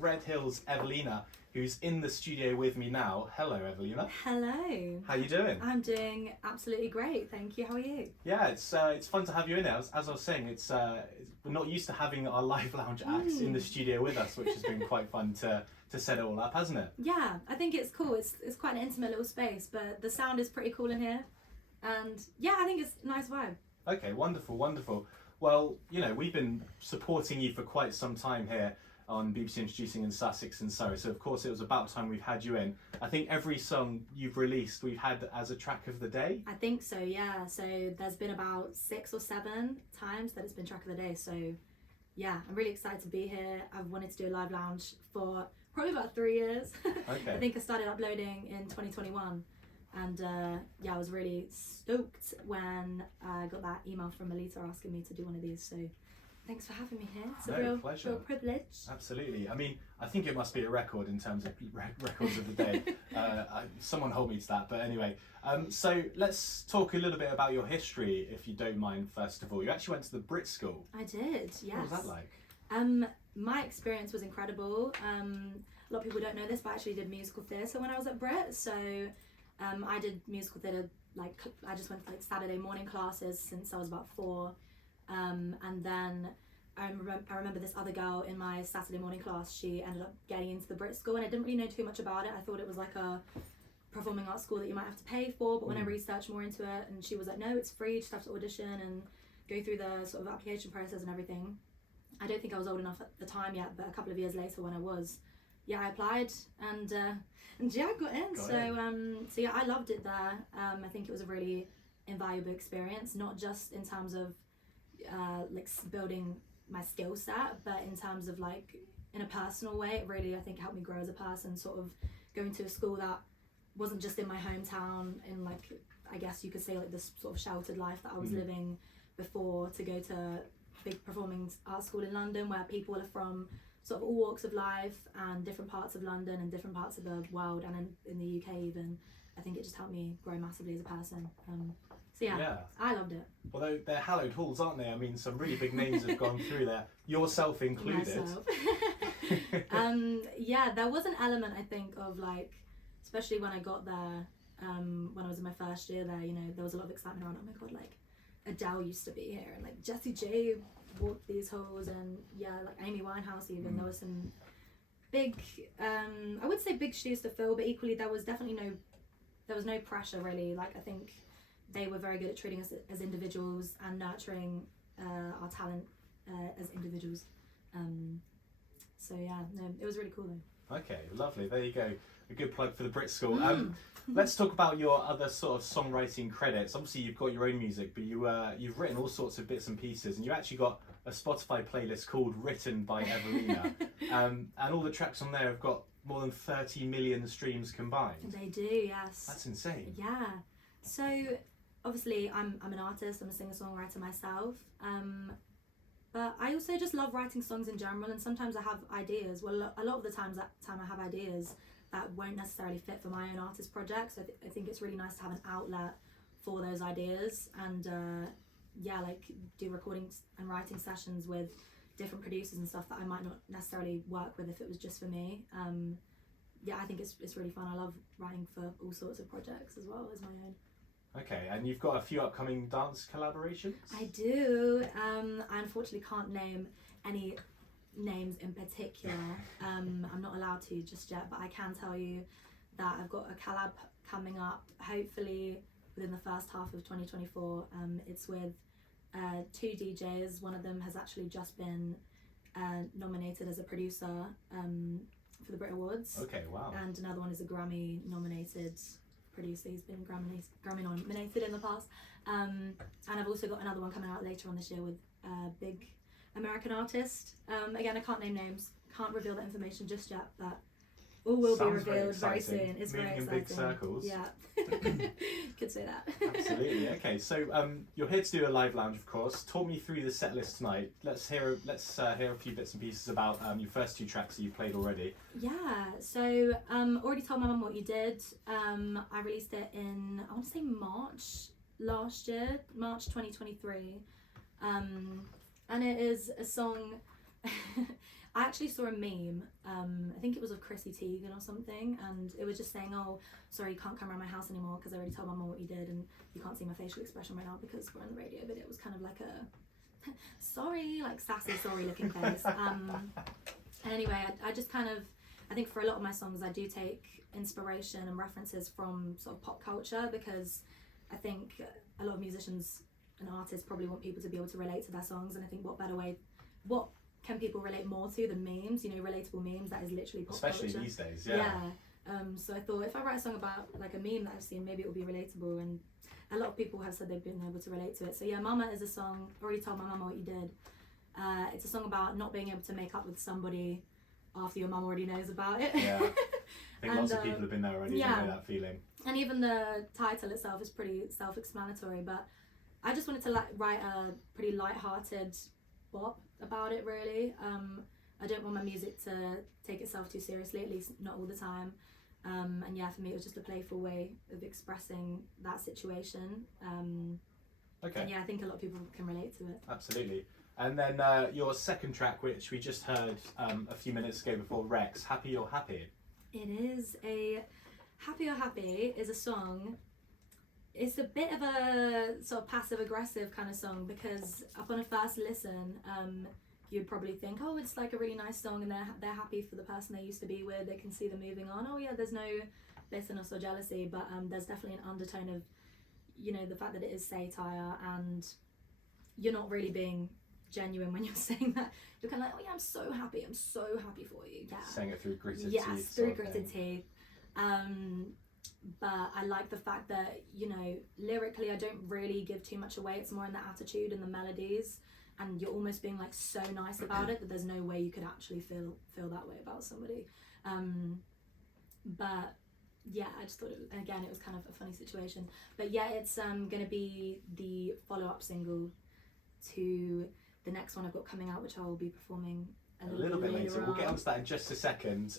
Red Hills' Evelina, who's in the studio with me now. Hello, Evelina. Hello. How you doing? I'm doing absolutely great, thank you. How are you? Yeah, it's fun to have you in there. As I was saying, we're not used to having our live lounge acts in the studio with us, which has been quite fun to set it all up, hasn't it? Yeah, I think it's cool. It's quite an intimate little space, but the sound is pretty cool in here. And yeah, I think it's a nice vibe. Okay, wonderful, wonderful. Well, you know, we've been supporting you for quite some time here on BBC Introducing in Sussex and Surrey, so of course it was about time we've had you in. I think every song you've released we've had as a track of the day. I think so, yeah. So there's been about 6 or 7 times that it's been track of the day, so yeah, I'm really excited to be here. I've wanted to do a live lounge for probably about 3 years. Okay. I think I started uploading in 2021. And yeah, I was really stoked when I got that email from Melita asking me to do one of these. So thanks for having me here. It's a real privilege. Absolutely. I mean, I think it must be a record in terms of records of the day. Someone hold me to that. But anyway, so let's talk a little bit about your history, if you don't mind, first of all. You actually went to the Brit School. I did, yes. What was that like? My experience was incredible. A lot of people don't know this, but I actually did musical theatre when I was at Brit. So I did musical theatre, like I just went to like Saturday morning classes since I was about 4, and then I remember this other girl in my Saturday morning class. She ended up getting into the Brit School, and I didn't really know too much about it. I thought it was like a performing arts school that you might have to pay for, but when I researched more into it, and she was like, no, it's free, you just have to audition and go through the sort of application process and everything. I don't think I was old enough at the time yet, but a couple of years later when I was, yeah, I applied and yeah, I got in. So yeah, I loved it there. I think it was a really invaluable experience, not just in terms of like building my skill set, but in terms of like in a personal way. It really, I think, helped me grow as a person, sort of going to a school that wasn't just in my hometown, in like, I guess you could say like this sort of sheltered life that I was living before, to go to big performing arts school in London where people are from sort of all walks of life and different parts of London and different parts of the world, and in the UK even. I think it just helped me grow massively as a person. So yeah, I loved it. Although they're hallowed halls, aren't they? I mean, some really big names have gone through there, yourself included. Myself. Yeah, there was an element, I think, of like, especially when I got there, when I was in my first year there, you know, there was a lot of excitement around, oh my god, like Adele used to be here, and like Jessie J walked these halls, and yeah, like Amy Winehouse even. There was some big, I would say big shoes to fill, but equally there was no pressure really. Like, I think they were very good at treating us as individuals and nurturing our talent as individuals. So yeah, no, it was really cool though. Okay, lovely. There you go. A good plug for the Brit School. Let's talk about your other sort of songwriting credits. Obviously, you've got your own music, but you've written all sorts of bits and pieces, and you actually got a Spotify playlist called Written by Evelina, and all the tracks on there have got more than 30 million streams combined. They do, yes. That's insane. Yeah. So obviously, I'm an artist. I'm a singer-songwriter myself. But I also just love writing songs in general, and sometimes I have ideas. Well, a lot of the time I have ideas that won't necessarily fit for my own artist project. So I think it's really nice to have an outlet for those ideas, and yeah, like do recordings and writing sessions with different producers and stuff that I might not necessarily work with if it was just for me. Yeah, I think it's really fun. I love writing for all sorts of projects as well as my own. Okay, and you've got a few upcoming dance collaborations? I do. I unfortunately can't name any names in particular. I'm not allowed to just yet, but I can tell you that I've got a collab coming up, hopefully within the first half of 2024. It's with 2 DJs. One of them has actually just been nominated as a producer for the Brit Awards. Okay, wow. And another one is a Grammy nominated producer. He's been Grammy nominated in the past. And I've also got another one coming out later on this year with a big American artist. Again, I can't name names, can't reveal that information just yet, but all will Sounds be revealed very soon. It's moving very exciting. in big circles. Yeah. Could say that. Absolutely. Okay, so you're here to do a live lounge, of course. Talk me through the set list tonight. Let's hear a few bits and pieces about your first 2 tracks that you've played already. Yeah. So already told my mum what you did. I released it in, I want to say March last year, March 2023. And it is a song I actually saw a meme, I think it was of Chrissy Teigen or something, and it was just saying, oh, sorry, you can't come around my house anymore because I already told my mum what you did, and you can't see my facial expression right now because we're on the radio, but it was kind of like a sorry, like sassy, sorry looking face. And anyway, I just kind of, I think for a lot of my songs I do take inspiration and references from sort of pop culture, because I think a lot of musicians and artists probably want people to be able to relate to their songs, and I think what better way, what can people relate more to than memes, you know, relatable memes, that is literally pop Especially culture. these days, yeah. So I thought if I write a song about like a meme that I've seen, maybe it will be relatable, and a lot of people have said they've been able to relate to it. So yeah, Mama is a song, already told my mama what you did. It's a song about not being able to make up with somebody after your mum already knows about it. Yeah, I think lots of people have been there already, yeah. They know that feeling. And even the title itself is pretty self-explanatory, but I just wanted to write a pretty light-hearted bop about it, really. I don't want my music to take itself too seriously, at least not all the time. And yeah, for me it was just a playful way of expressing that situation. Okay. And yeah, I think a lot of people can relate to it. Absolutely. And then your second track, which we just heard a few minutes ago before Rex, Happy You're Happy. It is a Happy You're Happy is a song. It's a bit of a sort of passive aggressive kind of song, because upon a first listen, you'd probably think, oh, it's like a really nice song and they're happy for the person they used to be with, they can see them moving on, oh yeah, there's no bitterness or jealousy, but there's definitely an undertone of, you know, the fact that it is satire, and you're not really being genuine when you're saying that. You're kind of like, oh yeah, I'm so happy for you. Yeah, Saying it through gritted teeth. Yes, through gritted teeth. But I like the fact that, you know, lyrically I don't really give too much away. It's more in the attitude and the melodies, and you're almost being like so nice about it that there's no way you could actually feel that way about somebody. But yeah, I just thought it was kind of a funny situation. But yeah, it's gonna be the follow-up single to the next one I've got coming out, which I will be performing a little bit later. We'll get onto that in just a second.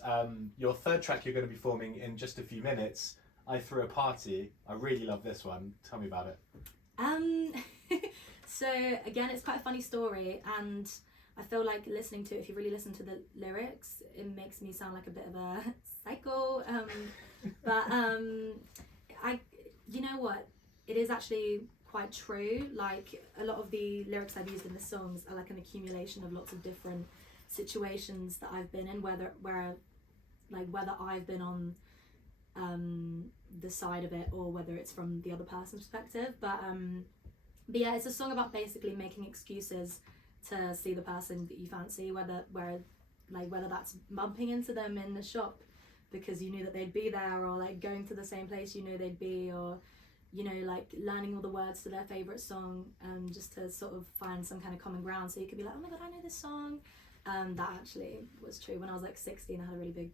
Your third track you're going to be performing in just a few minutes, I Threw a Party. I really love this one. Tell me about it. So again, it's quite a funny story, and I feel like listening to it, if you really listen to the lyrics, it makes me sound like a bit of a psycho. But you know what? It is actually quite true. Like, a lot of the lyrics I've used in the songs are like an accumulation of lots of different situations that I've been in, whether I've been on the side of it or whether it's from the other person's perspective. But yeah, it's a song about basically making excuses to see the person that you fancy, whether that's bumping into them in the shop because you knew that they'd be there, or like going to the same place you knew they'd be, or you know, like learning all the words to their favourite song, just to sort of find some kind of common ground, so you could be like, oh my god, I know this song. That actually was true. When I was like 16, I had a really big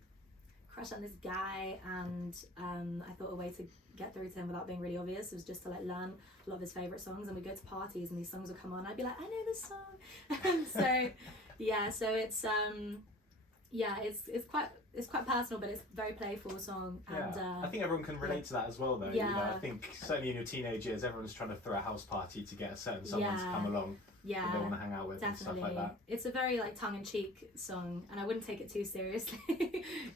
crush on this guy, and I thought a way to get through to him without being really obvious was just to like learn a lot of his favourite songs, and we'd go to parties and these songs would come on, I'd be like, I know this song. So yeah, so it's it's quite personal, but it's a very playful song. Yeah. And I think everyone can relate to that as well, though. Yeah. You know, I think certainly in your teenage years, everyone's trying to throw a house party to get a certain someone to come along that they want to hang out with, definitely. and stuff like that. It's a very like tongue-in-cheek song, and I wouldn't take it too seriously.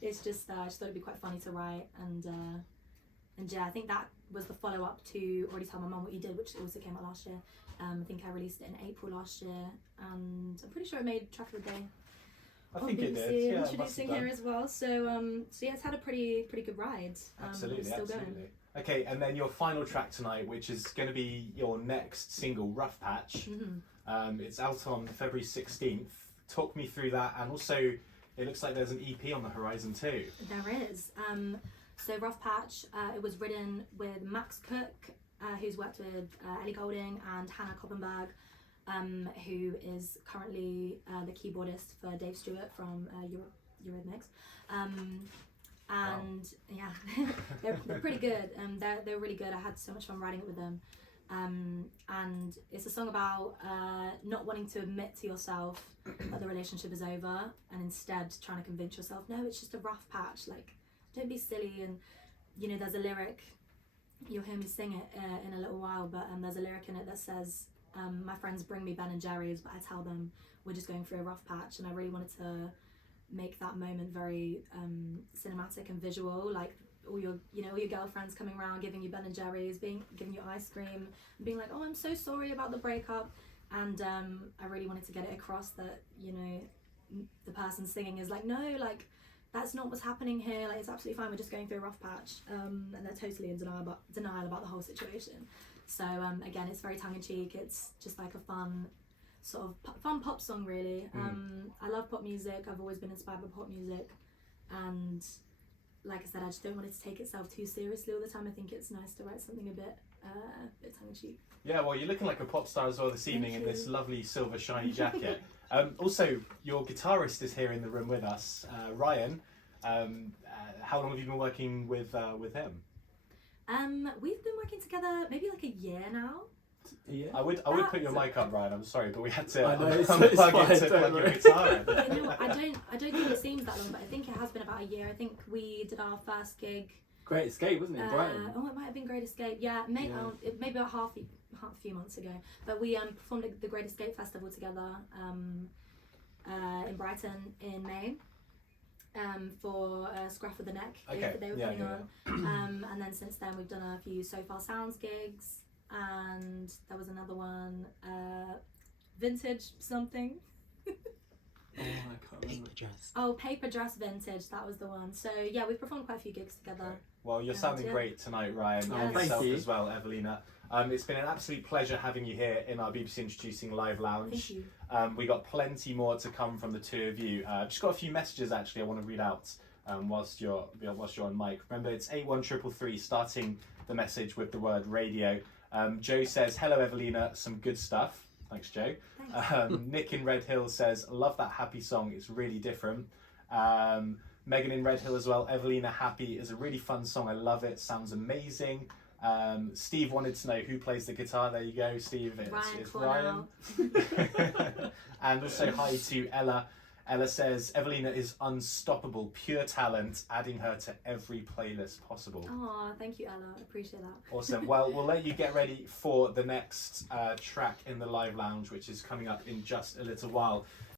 It's just I just thought it'd be quite funny to write, and yeah, I think that was the follow-up to Already Tell My Mum What You Did, which also came out last year. I think I released it in April last year, and I'm pretty sure it made Track of the Day. I think it did. Yeah, introducing here as well. So yeah, it's had a pretty good ride. Absolutely, still absolutely. Going. Okay, and then your final track tonight, which is going to be your next single, Rough Patch. Mm-hmm. It's out on February 16th. Talk me through that, and also it looks like there's an EP on the horizon too. There is. So Rough Patch, it was written with Max Cook, who's worked with Ellie Goulding and Hannah Koppenberg, who is currently the keyboardist for Dave Stewart from Eurythmics. And yeah, they're pretty good. They're really good. I had so much fun writing it with them. And it's a song about not wanting to admit to yourself that the relationship is over, and instead trying to convince yourself, no, it's just a rough patch, like don't be silly. And you know, there's a lyric, you'll hear me sing it in a little while, but there's a lyric in it that says, my friends bring me Ben and Jerry's, but I tell them we're just going through a rough patch, and I really wanted to make that moment very cinematic and visual, like all your girlfriends coming around giving you Ben and Jerry's, giving you ice cream, and being like, oh, I'm so sorry about the breakup. And I really wanted to get it across that, you know, the person singing is like, no, like, that's not what's happening here, like, it's absolutely fine, we're just going through a rough patch. And they're totally in denial about the whole situation. So again, it's very tongue-in-cheek, it's just like a fun pop song, really. I love pop music, I've always been inspired by pop music, and like I said, I just don't want it to take itself too seriously all the time. I think it's nice to write something a bit tongue-in-cheek. Yeah, well, you're looking like a pop star as well this evening in this lovely silver shiny jacket. Also, your guitarist is here in the room with us, Ryan. How long have you been working with him? We've been working together maybe like a year now. Yeah. I would put your mic up, Ryan. I'm sorry, but we had to I know, it's unplug fine, it to don't plug your worry. guitar in. You know what, I don't think it seems that long, but I think it has been about a year. I think we did our first gig. Great Escape, wasn't it, in Brighton? It might have been Great Escape. Yeah, maybe about half a few months ago. But we performed at the Great Escape Festival together in Brighton in May. For Scruff of the Neck that they were putting on. And then since then we've done a few So Far Sounds gigs, and there was another one, Vintage something. Oh, I can't remember. Paper Dress Vintage, that was the one. So yeah, we've performed quite a few gigs together. Okay. Well, you're sounding great tonight, Ryan, and thank yourself you. as well, Evelina. It's been an absolute pleasure having you here in our BBC Introducing Live Lounge. Thank you. We got plenty more to come from the two of you. Just got a few messages actually I want to read out whilst you're on mic. Remember, it's 81333 starting the message with the word radio. Joe says, hello Evelina, some good stuff. Thanks, Joe. Thanks. Nick in Red Hill says, love that Happy song, it's really different. Megan in Red Hill as well, Evelina Happy is a really fun song, I love it, sounds amazing. Steve wanted to know who plays the guitar. There you go, Steve. It's Ryan. And also hi to Ella. Ella says, Evelina is unstoppable, pure talent, adding her to every playlist possible. Oh, thank you, Ella. I appreciate that. Awesome. Well, we'll let you get ready for the next track in the live lounge, which is coming up in just a little while.